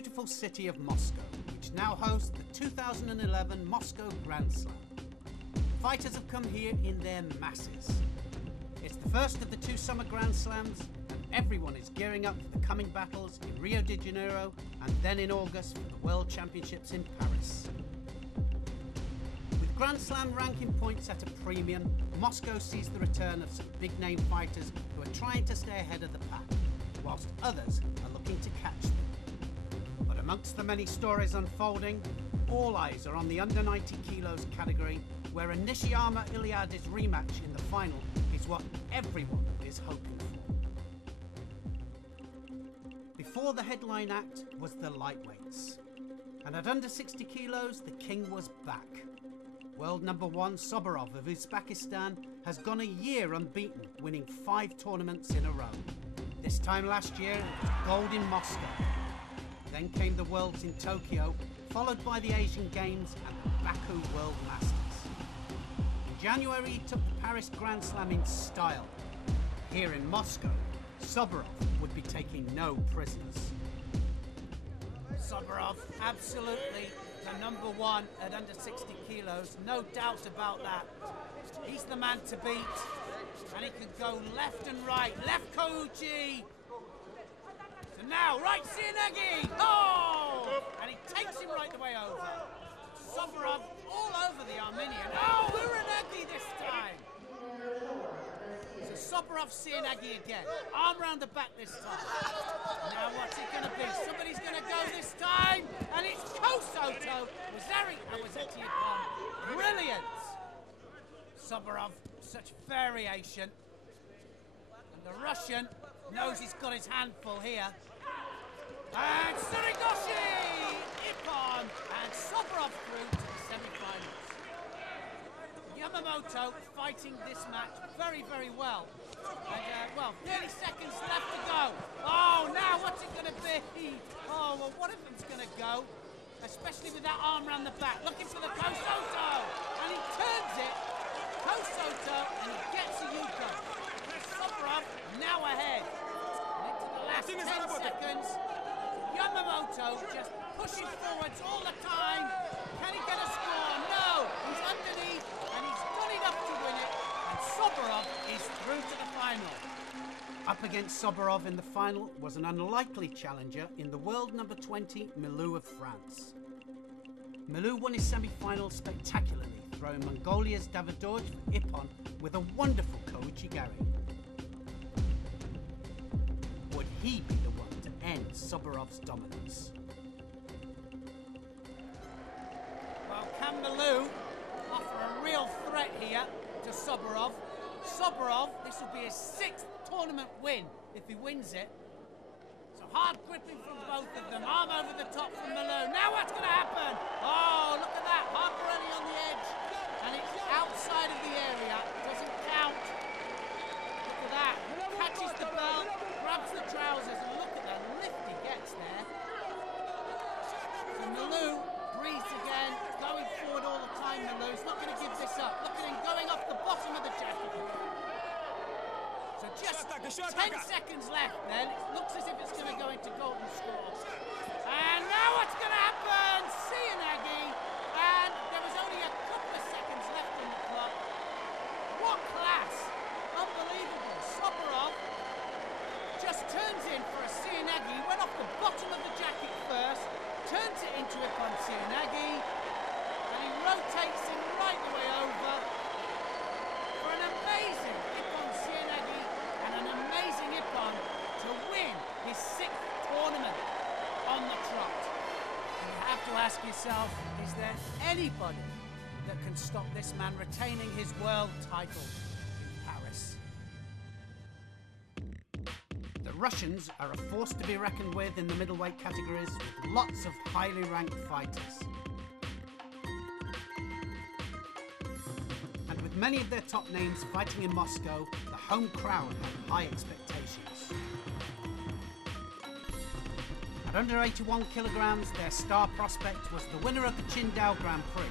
beautiful city of Moscow, which now hosts the 2011 Moscow Grand Slam. Fighters have come here in their masses. It's the first of the 2 summer Grand Slams, and everyone is gearing up for the coming battles in Rio de Janeiro and then in August for the World Championships in Paris. With Grand Slam ranking points at a premium, Moscow sees the return of some big-name fighters who are trying to stay ahead of the pack, whilst others are looking to catch them. But amongst the many stories unfolding, all eyes are on the under 90 kilos category, where a Nishiyama Iliadis rematch in the final is what everyone is hoping for. Before the headline act was the lightweights, and at under 60 kilos the king was back. World number 1 Soborov of Uzbekistan has gone a year unbeaten, winning 5 tournaments in a row. This time last year it was gold in Moscow. Then came the Worlds in Tokyo, followed by the Asian Games and the Baku World Masters. In January he took the Paris Grand Slam in style. Here in Moscow, Soborov would be taking no prisoners. Soborov, absolutely the number 1 at under 60 kilos, no doubt about that. He's the man to beat, and he can go left and right. Left Kouchi! So now, right Sienegi! Oh! And he takes him right the way over. Soborov all over the Armenian. Oh, Uranagi this time! So Soborov Sienegi again. Arm round the back this time. Now what's it going to be? Somebody's going to go this time, and it's Kosoto. Brilliant! Soborov, such variation. And the Russian knows he's got his handful here. And Surigoshi! Ippon and Soborov through to the semi-finals. Yamamoto fighting this match very, very well. And, well, 30 seconds left to go. Oh, now what's it going to be? Oh, well, one of them's going to go, especially with that arm round the back, looking for the Kosoto. And he turns it. Kosoto, and he gets a Yuko. Soborov now ahead. And into the last 10 seconds, Yamamoto just pushing forwards all the time. Can he get a score? No, he's underneath, and he's done enough to win it. And Soborov is through to the final. Up against Soborov in the final was an unlikely challenger in the world number 20, Milou of France. Milou won his semi-final spectacularly, throwing Mongolia's Davidorj for Ippon with a wonderful Kouchigari. Would he be the one to end Soborov's dominance? Well, can Milou offer a real threat here to Soborov? Soborov, this will be his 6th tournament win if he wins it. So hard gripping from both of them, arm over the top from Milou. Now what's going to happen? Oh, look at that, Harparelli on the edge. And it's outside of the area, doesn't count. Look at that, catches the belt, grabs the trousers, and look at the lift he gets there. So Milou breathes again, going forward all the time. Milou's not going to give this up. Look at him going off the bottom of the jacket. So just 10 seconds left then. It looks as if it's going to go into golden score. And now what's going to happen? Sienegi. And there was only a couple of seconds left on the clock. What class! Unbelievable. Soborov just turns in for a Sienegi. He went off the bottom of the jacket first, turns it into Ippon Sienegi, and he rotates him right the way over for an amazing Ippon Sienegi and an amazing Ippon to win his 6th tournament on the trot. And you have to ask yourself, is there anybody that can stop this man retaining his world title in Paris? The Russians are a force to be reckoned with in the middleweight categories, with lots of highly ranked fighters. And with many of their top names fighting in Moscow, the home crowd had high expectations. At under 81 kilograms, their star prospect was the winner of the Qingdao Grand Prix,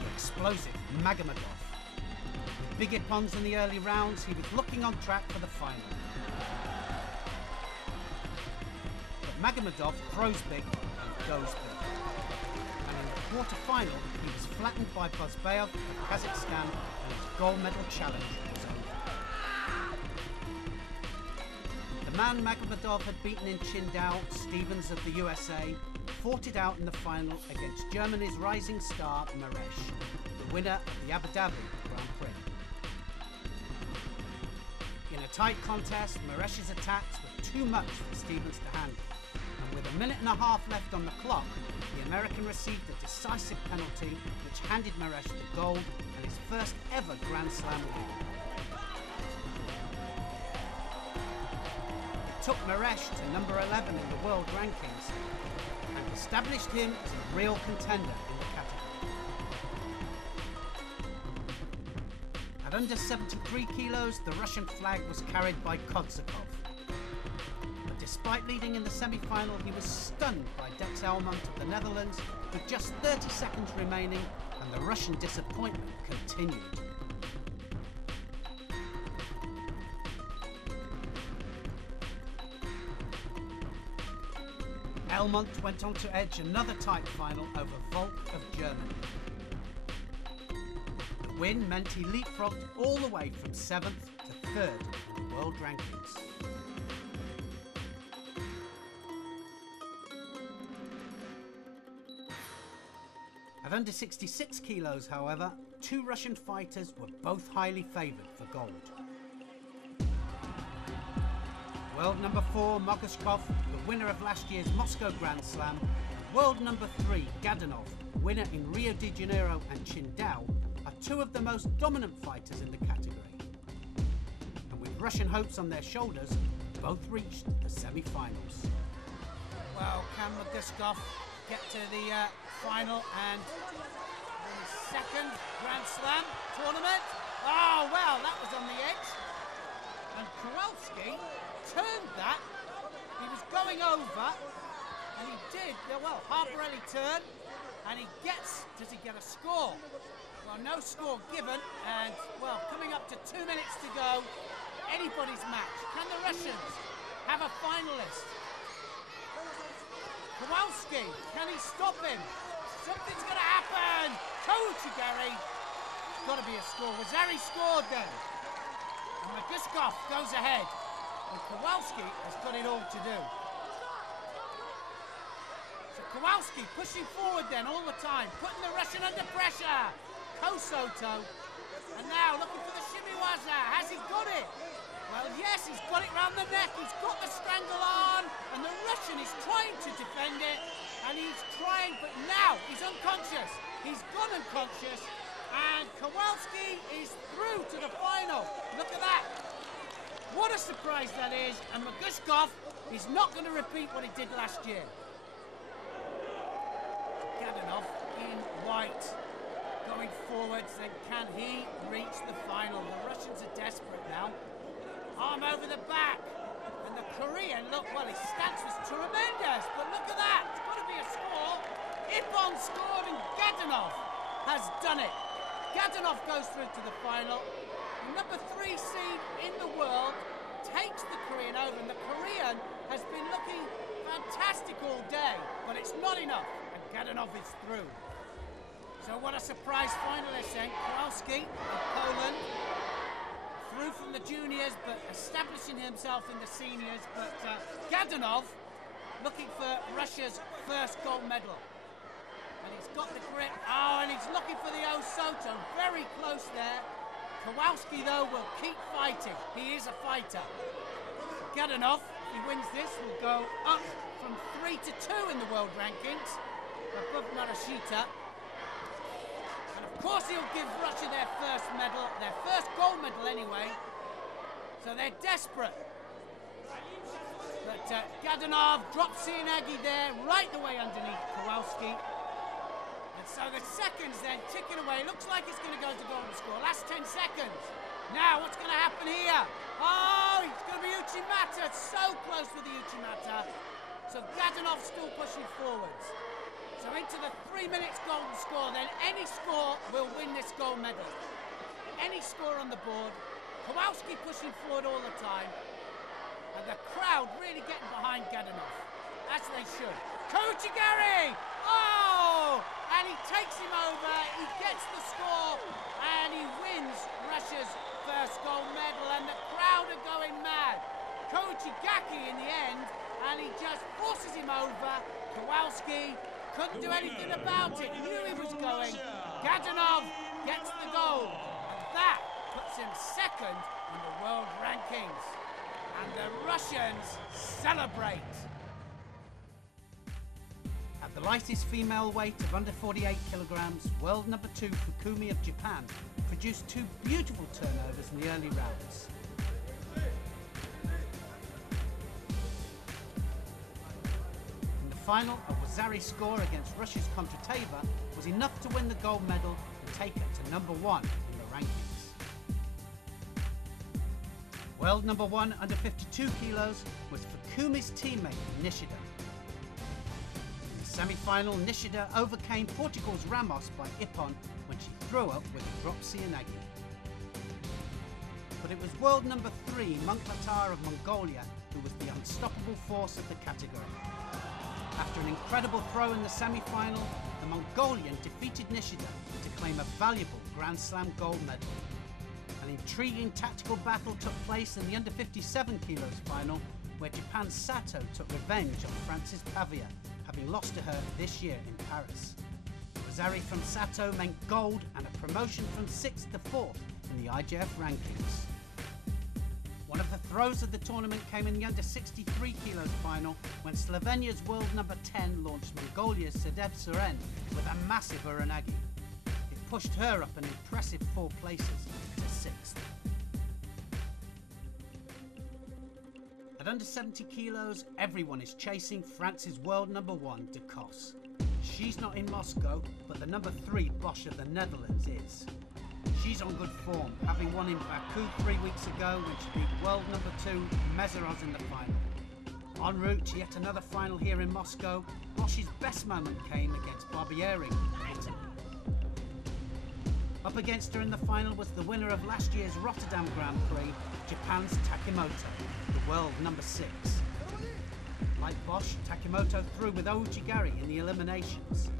the explosive Magomedov. With big Ippons in the early rounds, he was looking on track for the final. But Magomedov throws big and goes big. And in the quarter-final, he was flattened by Buzbayev of Kazakhstan, and his gold medal challenge was over. The man Magomedov had beaten in Qingdao, Stevens of the USA, fought it out in the final against Germany's rising star Maresh, the winner of the Abu Dhabi Grand Prix. In a tight contest, Maresh's attacks were too much for Stevens to handle, and with a minute and a half left on the clock, the American received a decisive penalty which handed Maresh the gold and his first ever Grand Slam win. It took Maresh to number 11 in the world rankings and established him as a real contender in the category. At under 73 kilos, the Russian flag was carried by Kodzakov. But despite leading in the semi-final, he was stunned by Dex Elmont of the Netherlands with just 30 seconds remaining, and the Russian disappointment continued. Elmont went on to edge another tight final over Volk of Germany. The win meant he leapfrogged all the way from 7th to 3rd in the world rankings. At under 66 kilos, however, two Russian fighters were both highly favoured for gold. World number 4, Mogushkov, the winner of last year's Moscow Grand Slam, and world number 3, Gadanov, winner in Rio de Janeiro and Qingdao, are two of the most dominant fighters in the category. And with Russian hopes on their shoulders, both reached the semi-finals. Well, can Mogushkov get to the final and win his second Grand Slam tournament? Oh, well, that was on the edge. And Kowalski turned that. He was going over, and he did, well, Harborelli turned, and he gets, does he get a score? Well, no score given, and, well, coming up to 2 minutes to go, anybody's match. Can the Russians have a finalist? Kowalski, can he stop him? Something's going to happen. Gary. Got to be a score. Wazari scored then. And Mogushkov goes ahead. And Kowalski has got it all to do. So Kowalski pushing forward then all the time, putting the Russian under pressure. Kosoto. And now looking for the Shimiwaza. Has he got it? Well, yes, he's got it round the neck. He's got the strangle on. And the Russian is trying to defend it. And he's trying, but now he's unconscious. He's gone unconscious. And Kowalski is through to the final. Look at that. What a surprise that is. And Mogushkov is not going to repeat what he did last year. Gadanov in white. Going forwards, then can he reach the final? The Russians are desperate now. Arm over the back. And the Korean, look, well, his stance was tremendous. But look at that. It's got to be a score. Ippon scored and Gadanov has done it. Gadanov goes through to the final. The number 3 seed in the world takes the Korean over, and the Korean has been looking fantastic all day, but it's not enough, and Gadanov is through. So what a surprise finalist then. Kowalski of Poland, through from the juniors, but establishing himself in the seniors, but Gadanov looking for Russia's first gold medal. And he's got the grip. Oh, and he's looking for the Osoto. Very close there. Kowalski, though, will keep fighting. He is a fighter. Gadanov, if he wins this, will go up from 3 to 2 in the world rankings, above Narashita. And of course he'll give Russia their first medal, their first gold medal anyway. So they're desperate. But Gadanov drops Sianagi there, right the way underneath Kowalski. And so the seconds then ticking away. Looks like it's going to go to golden score. Last 10 seconds. Now, what's going to happen here? Oh, it's going to be Uchimata. So close with the Uchimata. So Gadanov still pushing forwards. So into the 3 minutes golden score, then any score will win this gold medal. Any score on the board. Kowalski pushing forward all the time. And the crowd really getting behind Gadanov, as they should. Kochigari! Oh! And he takes him over, he gets the score, and he wins Russia's first gold medal, and the crowd are going mad. Kochigaki in the end, and he just forces him over. Kowalski couldn't do anything about it, knew he was going. Gadanov gets the gold, and that puts him second in the world rankings. And the Russians celebrate. At the lightest female weight of under 48 kilograms, world number 2 Fukumi of Japan produced 2 beautiful turnovers in the early rounds. In the final, a Wazari score against Russia's Kontrateva was enough to win the gold medal and take her to number 1 in the rankings. World number 1 under 52 kilos was Fukumi's teammate Nishida. In the semi-final, Nishida overcame Portugal's Ramos by Ippon when she threw up with Dropsy and Aggie. But it was world number 3 Munkatar of Mongolia who was the unstoppable force of the category. After an incredible throw in the semi-final, the Mongolian defeated Nishida to claim a valuable Grand Slam gold medal. An intriguing tactical battle took place in the under 57 kilos final, where Japan's Sato took revenge on France's Pavia, having lost to her this year in Paris. Wazari from Sato meant gold and a promotion from 6th to 4th in the IJF rankings. One of the throws of the tournament came in the under 63 kilos final, when Slovenia's world number 10 launched Mongolia's Sedev Suren with a massive uranagi. It pushed her up an impressive 4 places to 6th. At under 70 kilos, everyone is chasing France's world number 1, De Kos. She's not in Moscow, but the number 3 Bosch of the Netherlands is. She's on good form, having won in Baku 3 weeks ago when she beat world number 2 Mezeros in the final. En route to yet another final here in Moscow, Bosch's best moment came against Barbieri in Italy. Up against her in the final was the winner of last year's Rotterdam Grand Prix, Japan's Takimoto, the world number 6. Like Bosch, Takimoto threw with Ojigari in the eliminations.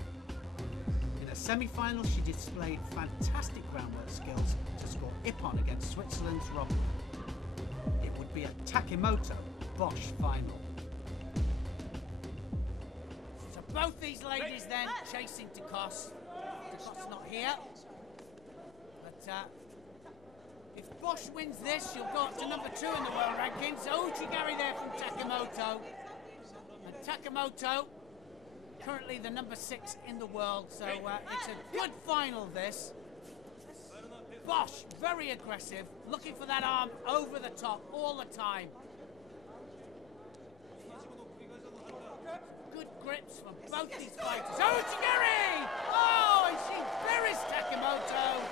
In a semi-final, she displayed fantastic groundwork skills to score Ippon against Switzerland's Robin. It would be a Takimoto-Bosch final. So both these ladies then chasing De Kos. De Kos not here. But if Bosch wins this, she'll go up to number 2 in the world rankings. Ojigari there from Takimoto. And Takimoto, currently the number 6 in the world, so it's a good final, this. Bosch, very aggressive, looking for that arm over the top all the time. Good grips from both these fighters. Ojigari! Oh, and she buries Takimoto.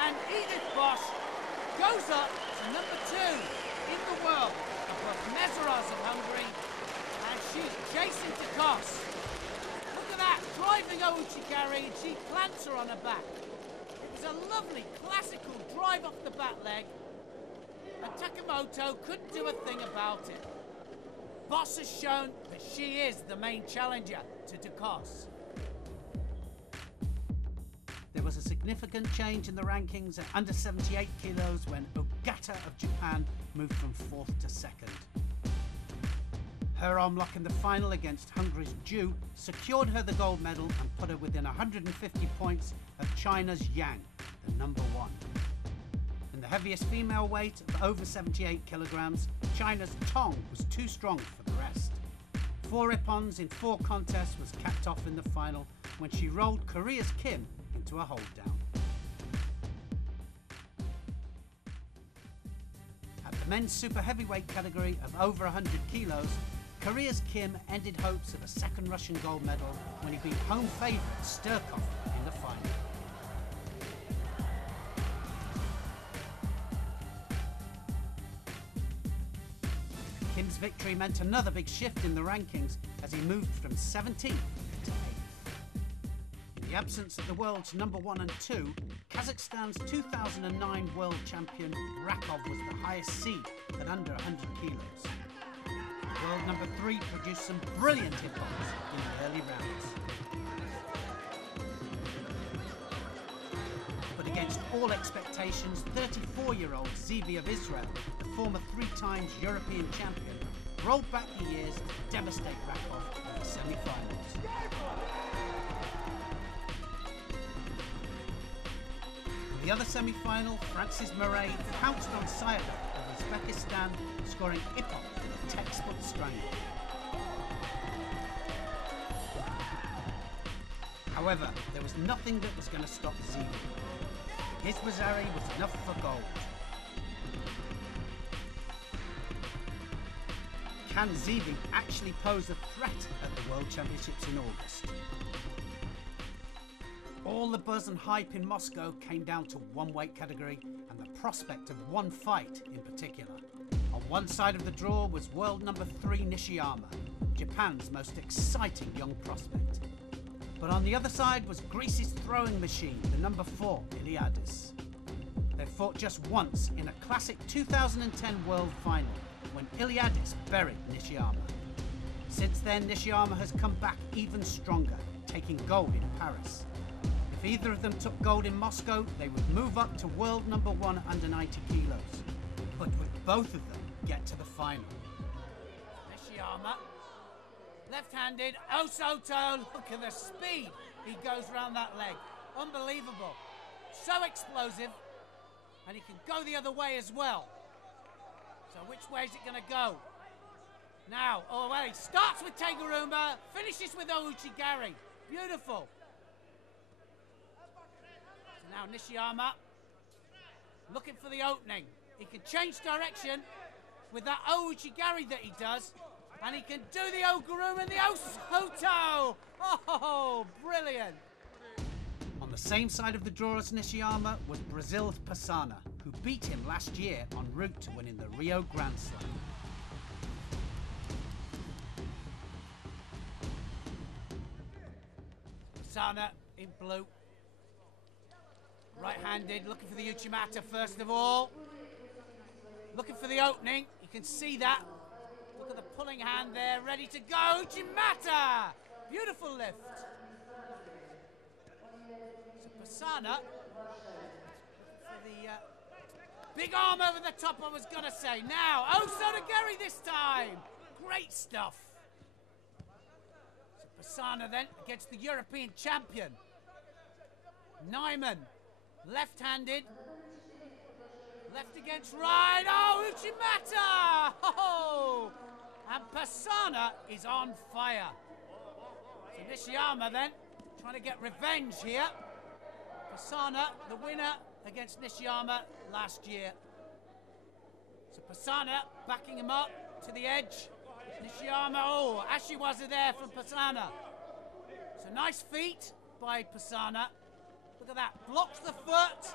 And Edith Bosch goes up to number 2 in the world, above Mezeros of Hungary, and she's chasing De Kos. Look at that, driving Ojigari, and she plants her on her back. It was a lovely classical drive off the back leg, and Takimoto couldn't do a thing about it. Bosch has shown that she is the main challenger to De Kos. There was a significant change in the rankings at under 78 kilos when Ogata of Japan moved from 4th to 2nd. Her arm lock in the final against Hungary's Ju secured her the gold medal and put her within 150 points of China's Yang, the number 1. In the heaviest female weight of over 78 kilograms, China's Tong was too strong for the rest. 4 Ippons in 4 contests was capped off in the final when she rolled Korea's Kim into a hold down. At the men's super heavyweight category of over 100 kilos, Korea's Kim ended hopes of a second Russian gold medal when he beat home favourite Sturkov in the final. Kim's victory meant another big shift in the rankings as he moved from 17th to 8th. In the absence of the world's number 1 and 2, Kazakhstan's 2009 world champion Rakov was the highest seed at under 100 kilos. World number 3 produced some brilliant hip-hops in the early rounds. But against all expectations, 34-year-old Zivi of Israel, the former 3-times European champion, rolled back the years to devastate Rakov in the semi-finals. In the other semi-final, Francis Murray pounced on Sayedov of Uzbekistan, scoring Ippon in a textbook strangle. However, there was nothing that was going to stop Zivi. His Wazari was enough for gold. Can Zivi actually pose a threat at the World Championships in August? All the buzz and hype in Moscow came down to one weight category and the prospect of one fight in particular. On one side of the draw was world number 3 Nishiyama, Japan's most exciting young prospect. But on the other side was Greece's throwing machine, the number 4 Iliadis. They fought just once in a classic 2010 World Final, when Iliadis buried Nishiyama. Since then, Nishiyama has come back even stronger, taking gold in Paris. If either of them took gold in Moscow, they would move up to world number 1 under 90 kilos. But would both of them get to the final? Nishiyama, left-handed, Osoto, look at the speed he goes around that leg. Unbelievable. So explosive, and he can go the other way as well. So which way is it going to go? Now, oh well, he starts with Teguruma, finishes with Ouchigari. Beautiful. So now Nishiyama, looking for the opening. He can change direction with that Ouchigari that he does, and he can do the Oguruma and the Osoto. Oh, brilliant. On the same side of the draw as Nishiyama was Brazil's Pasana, who beat him last year en route to winning the Rio Grand Slam. Pasana in blue. Right-handed, looking for the Uchimata first of all. Looking for the opening, you can see that. Look at the pulling hand there, ready to go, Uchimata! Beautiful lift. So Pasana, for the big arm over the top, I was gonna say. Now, Osotogari this time! Great stuff. So Pasana then against the European champion. Nyman, left-handed. Left against right. Oh, Uchimata! Oh! And Pasana is on fire. So Nishiyama then, trying to get revenge here. Pasana, the winner against Nishiyama last year. So Pasana backing him up to the edge. Nishiyama, oh, Ashiwaza there from Pasana. So nice feet by Pasana. Look at that, blocks the foot.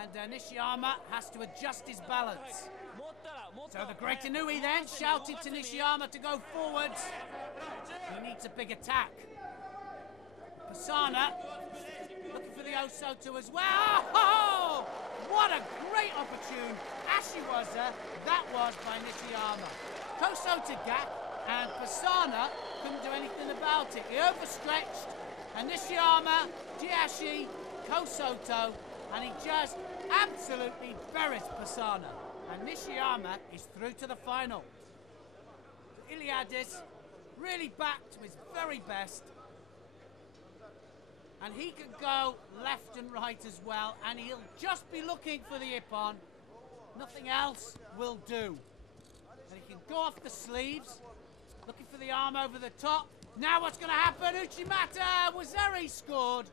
And Nishiyama has to adjust his balance. So the Great Inui then shouted to Nishiyama to go forwards. He needs a big attack. Pasana looking for the Osoto as well. Oh, what a great opportune Ashiwaza that was by Nishiyama. Kosotagak and Pasana couldn't do anything about it. He overstretched, and Nishiyama, Jiashi, Kosoto, and he just absolutely buries Pasana. And Nishiyama is through to the final. Iliadis really back to his very best. And he can go left and right as well, and he'll just be looking for the Ippon. Nothing else will do. And he can go off the sleeves, looking for the arm over the top. Now what's going to happen? Uchimata Wazari scored.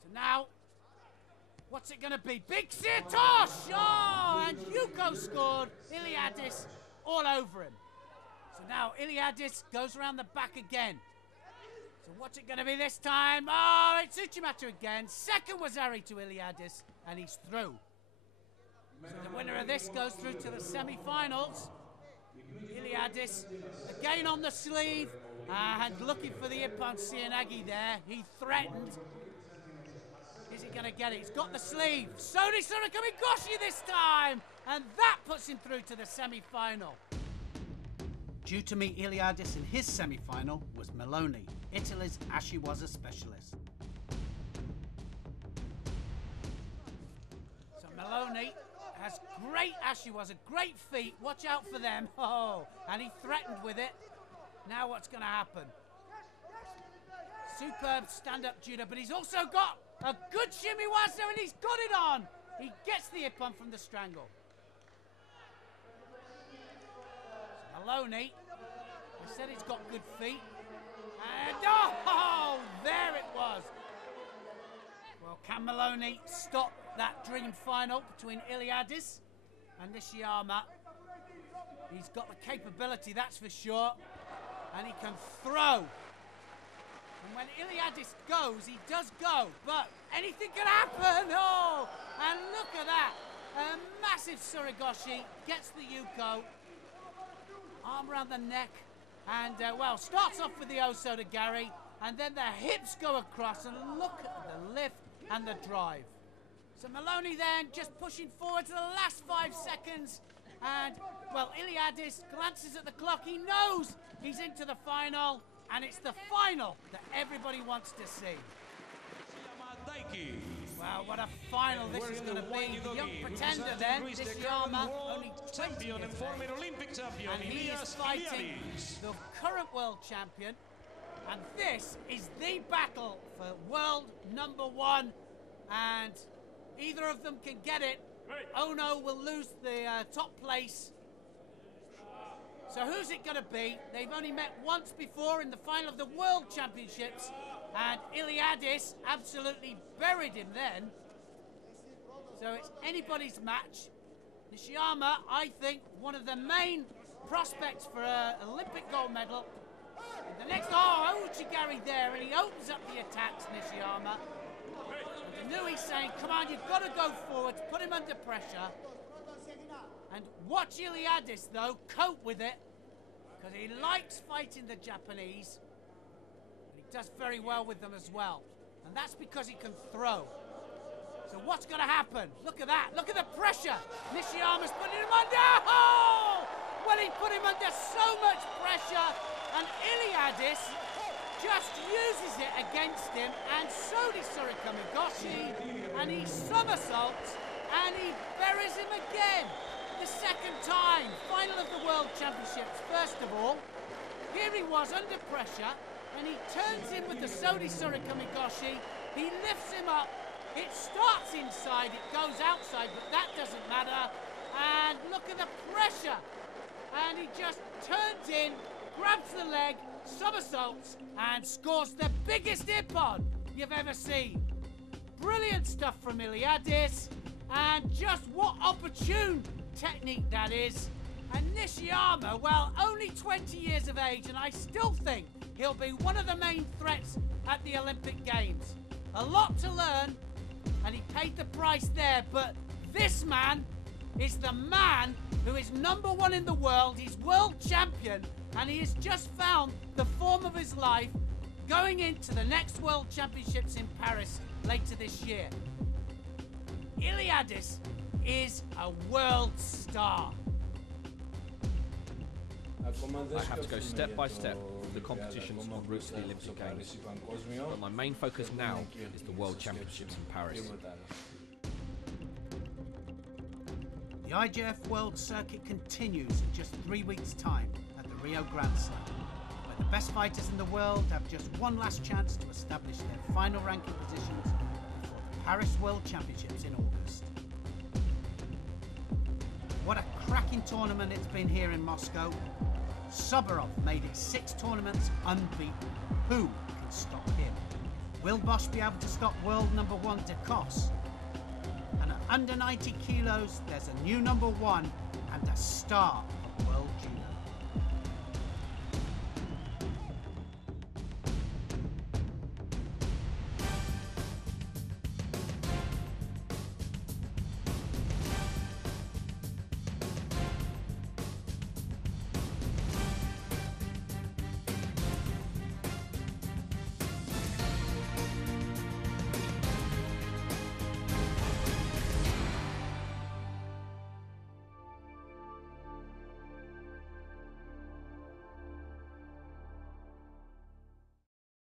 So now, what's it going to be? Big Sirtosh! Oh, and Yuko scored. Iliadis all over him. So now Iliadis goes around the back again. So what's it going to be this time? Oh, it's Uchimata again. Second Wazari to Iliadis, and he's through. So the winner of this goes through to the semi-finals. Iliadis again on the sleeve and looking for the Ippon Sianagi there. He threatened. Is he going to get it? He's got the sleeve. Sodi Surakamikoshi this time. And that puts him through to the semi-final. Due to meet Iliadis in his semi-final was Maloney, Italy's Ashiwaza specialist. So Maloney has great Ashiwaza, great feet. Watch out for them. Oh, and he threatened with it. Now what's going to happen? Superb stand-up judo, but he's also got a good shimiwaza, and he's got it on. He gets the ippon from the strangle. So Maloney, I said he's got good feet. And oh, there it was. Well, can Maloney stop that dream final between Iliadis and Nishiyama? He's got the capability, that's for sure. And he can throw. And when Iliadis goes, he does go, but anything can happen. Oh, and look at that. A massive Surigoshi, gets the Yuko. Arm around the neck, and well, starts off with the Oso to Gary, and then the hips go across, and look at the lift and the drive. So Maloney then just pushing forward to the last 5 seconds, and well, Iliadis glances at the clock. He knows he's into the final, and it's the final that everybody wants to see. Wow, what a final this is going to be. The young pretender then, Nishiyama, only 20 years of age, and he is fighting the current world champion. And this is the battle for world #1, and either of them can get it. Ono will lose the top place. So who's it going to be? They've only met once before in the final of the World Championships, and Iliadis absolutely buried him then. So it's anybody's match. Nishiyama, I think, one of the main prospects for an Olympic gold medal. And the next, Uchigari there, and he opens up the attacks, Nishiyama. And Inui's saying, come on, you've got to go forward, put him under pressure. And watch Iliadis, though, cope with it, because he likes fighting the Japanese. And he does very well with them as well. And that's because he can throw. So what's going to happen? Look at that. Look at the pressure. Nishiyama's putting him under. Oh! Well, he put him under so much pressure. And Iliadis just uses it against him. And so does Surikamigoshi. And he somersaults. And he buries him again. The second time. Final of the World Championships. First of all, here he was under pressure. And he turns in with the Sodi Surikamigoshi. He lifts him up. It starts inside, it goes outside, but that doesn't matter. And look at the pressure. And he just turns in, grabs the leg, somersaults, and scores the biggest ippon you've ever seen. Brilliant stuff from Iliadis. And just what opportune technique that is. And Nishiyama, well, only 20 years of age, and I still think he'll be one of the main threats at the Olympic Games. A lot to learn, and he paid the price there, but this man is the man who is #1 in the world. He's world champion, and he has just found the form of his life going into the next World Championships in Paris later this year. Iliadis is a world star. I have to go step by step through the competitions en route to the Olympic Games. But my main focus now is the World Championships in Paris. The IJF World Circuit continues in just 3 weeks' time at the Rio Grande Slam, where the best fighters in the world have just one last chance to establish their final ranking positions before the Paris World Championships in August. What a cracking tournament it's been here in Moscow. Soborov made it 6 tournaments unbeaten. Who can stop him? Will Bosch be able to stop world #1 DeCos? And at under 90 kilos, there's a new #1 and a star of world judo.